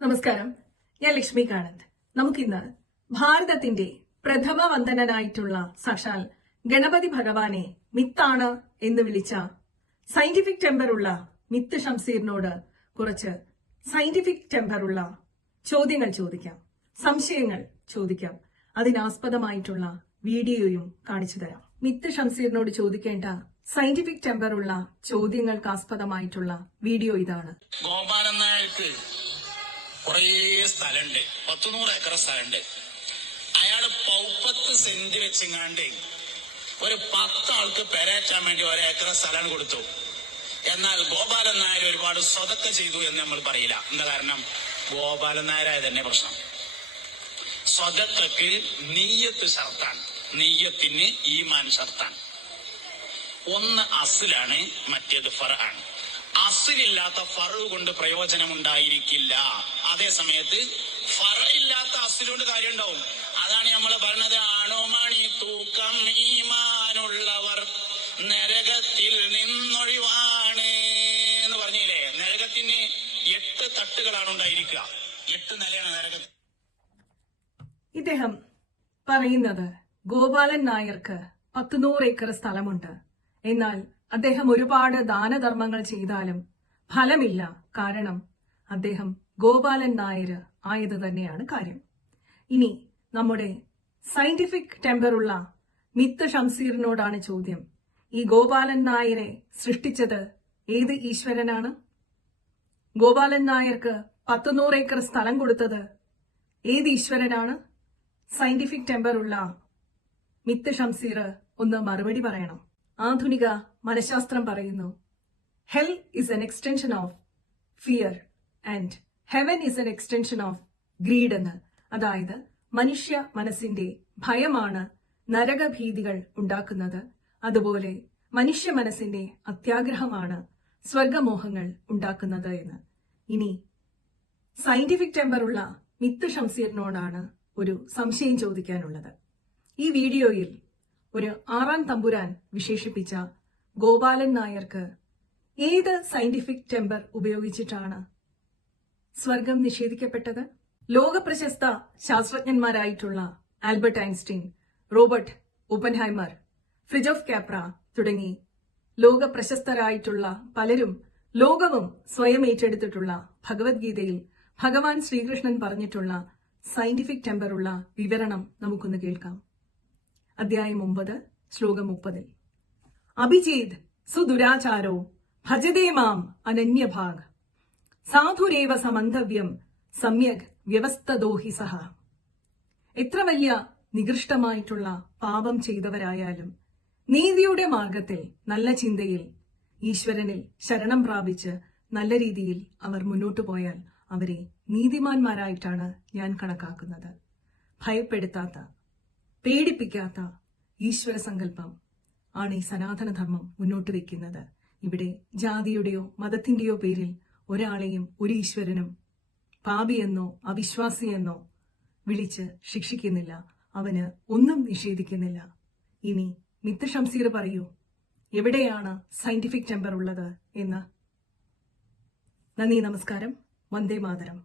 നമസ്കാരം. ഞാൻ ലക്ഷ്മി കാനന്ദ് നമുക്കിന്ന് ഭാരതത്തിന്റെ പ്രഥമ വന്ദനനായിട്ടുള്ള സാക്ഷാൽ ഗണപതി ഭഗവാനെ മിത്താണ് എന്ന് വിളിച്ച സയന്റിഫിക് ടെമ്പറുള്ള മിത്ത് ഷംസീറിനോട് കുറച്ച് സയന്റിഫിക് ടെമ്പറുള്ള ചോദ്യങ്ങൾ ചോദിക്കാം. സംശയങ്ങൾ ചോദിക്കാം. അതിനാസ്പദമായിട്ടുള്ള വീഡിയോയും കാണിച്ചു തരാം. മിത്ത് ഷംസീറിനോട് ചോദിക്കേണ്ട സയന്റിഫിക് ടെമ്പറുള്ള ചോദ്യങ്ങൾക്കാസ്പദമായിട്ടുള്ള വീഡിയോ ഇതാണ്. ഗോപാലൻ നായർക്ക് കുറേ സ്ഥലമുണ്ട് പത്തുനൂറ് ഏക്കർ സ്ഥലമുണ്ട് അയാൾ പൗപ്പത്ത് സെന്റ് വെച്ചിങ്ങാണ്ട് ഒരു പത്ത് ആൾക്ക് പെരേറ്റാൻ വേണ്ടി ഒരു ഏക്കർ സ്ഥലം കൊടുത്തു. എന്നാൽ ഗോപാലൻ നായർ ഒരുപാട് സ്വതക്ക ചെയ്തു എന്ന് നമ്മൾ പറയില്ല. എന്താ കാരണം? ഗോപാലൻ നായരായ തന്നെ പ്രശ്നം. സ്വതക്കക്ക് നീയത്ത് ഷർത്താണ് നീയത്തിന് ഈമാൻ ഷർത്താണ് ഒന്ന് അസിലാണ് മറ്റേത് ഫർ ആണ് അസിലില്ലാത്ത ഫറു കൊണ്ട് പ്രയോജനമുണ്ടായിരിക്കില്ല. അതേ സമയത്ത് ഫറയില്ലാത്ത അസിലുകൊണ്ട് കാര്യം ഉണ്ടാവും അതാണ് നമ്മൾ പറഞ്ഞത് ആണോമാണി തൂക്കം ഈമാനുള്ളവർ നരകത്തിൽ നിന്നൊഴിവാണ് എന്ന് പറഞ്ഞില്ലേ? നരകത്തിന് എട്ട് തട്ടുകളാണ് ഉണ്ടായിരിക്കുക. എട്ട് നിലയാണ് നരകത്തിൽ. ഇദ്ദേഹം പറയുന്നത് ഗോപാലൻ നായർക്ക് പത്തുനൂറ് ഏക്കർ സ്ഥലമുണ്ട്. എന്നാൽ അദ്ദേഹം ഒരുപാട് ദാനധർമ്മങ്ങൾ ചെയ്താലും ഫലമില്ല. കാരണം അദ്ദേഹം ഗോപാലൻ നായർ ആയത് തന്നെയാണ് കാര്യം. ഇനി നമ്മുടെ സയന്റിഫിക് ടെമ്പറുള്ള മിത്ത് ഷംസീറിനോടാണ് ചോദ്യം. ഈ ഗോപാലൻ നായരെ സൃഷ്ടിച്ചത് ഏത് ഈശ്വരനാണ്? ഗോപാലൻ നായർക്ക് പത്തുനൂറ് ഏക്കർ സ്ഥലം കൊടുത്തത് ഏത് ഈശ്വരനാണ്? സയന്റിഫിക് ടെമ്പറുള്ള മിത്ത് ഷംസീർ ഒന്ന് മറുപടി പറയണം. ആധുനിക മനഃശാസ്ത്രം പറയുന്നു. Hell is an extension of fear and heaven is an extension of greed എന്ന്. അതായത് മനുഷ്യ മനസ്സിന്റെ ഭയമാണ് നരകഭീതികൾ ഉണ്ടാക്കുന്നത്. അതുപോലെ മനുഷ്യ മനസ്സിന്റെ അത്യാഗ്രഹമാണ് സ്വർഗമോഹങ്ങൾ ഉണ്ടാക്കുന്നത് എന്ന്. ഇനി സയന്റിഫിക് ടെമ്പറുള്ള മിത്ത് ഷംസീറിനോടാണ് ഒരു സംശയം ചോദിക്കാനുള്ളത്. ഈ വീഡിയോയിൽ ഒരു ആറാം തമ്പുരാൻ വിശേഷിപ്പിച്ച ഗോപാലൻ നായർക്ക് ഏത് സയന്റിഫിക് ടെമ്പർ ഉപയോഗിച്ചിട്ടാണ് സ്വർഗം നിഷേധിക്കപ്പെട്ടത്? ലോകപ്രശസ്ത ശാസ്ത്രജ്ഞന്മാരായിട്ടുള്ള Albert Einstein Robert Oppenheimer Fritjof Capra തുടങ്ങി ലോകപ്രശസ്തരായിട്ടുള്ള പലരും ലോകവും സ്വയം ഏറ്റെടുത്തിട്ടുള്ള ഭഗവത്ഗീതയിൽ ഭഗവാൻ ശ്രീകൃഷ്ണൻ പറഞ്ഞിട്ടുള്ള സയന്റിഫിക് ടെമ്പറുള്ള വിവരണം നമുക്കൊന്ന് കേൾക്കാം. അധ്യായം ഒമ്പത് ശ്ലോകം മുപ്പതിൽ. അഭിജീത് സുദുരാചാരോ ഭജതേ മാം അനന്യഭാഗ്. സാധുരേവ സമന്തവ്യം സമ്യക് വ്യവസ്ഥദോഹി സഹ. എത്ര വലിയ നികൃഷ്ടമായിട്ടുള്ള പാപം ചെയ്തവരായാലും നീതിയുടെ മാർഗത്തിൽ നല്ല ചിന്തയിൽ ഈശ്വരനിൽ ശരണം പ്രാപിച്ച് നല്ല രീതിയിൽ അവർ മുന്നോട്ടു പോയാൽ അവരെ നീതിമാന്മാരായിട്ടാണ് ഞാൻ കണക്കാക്കുന്നത്. ഭയപ്പെടുത്താത്ത പേടിപ്പിക്കാത്ത ഈശ്വര സങ്കല്പം ആണ് ഈ സനാതനധർമ്മം മുന്നോട്ട് വയ്ക്കുന്നത് ഇവിടെ ജാതിയുടെയോ മതത്തിന്റെയോ പേരിൽ ഒരാളെയും ഒരു ഈശ്വരനും പാപിയെന്നോ അവിശ്വാസിയെന്നോ വിളിച്ച് ശിക്ഷിക്കുന്നില്ല. അവന് ഒന്നും നിഷേധിക്കുന്നില്ല. ഇനി മിത്ത് പറയൂ എവിടെയാണ് സയന്റിഫിക് ടെമ്പർ ഉള്ളത്? എന്ന്. നന്ദി നമസ്കാരം. വന്ദേ മാതരം.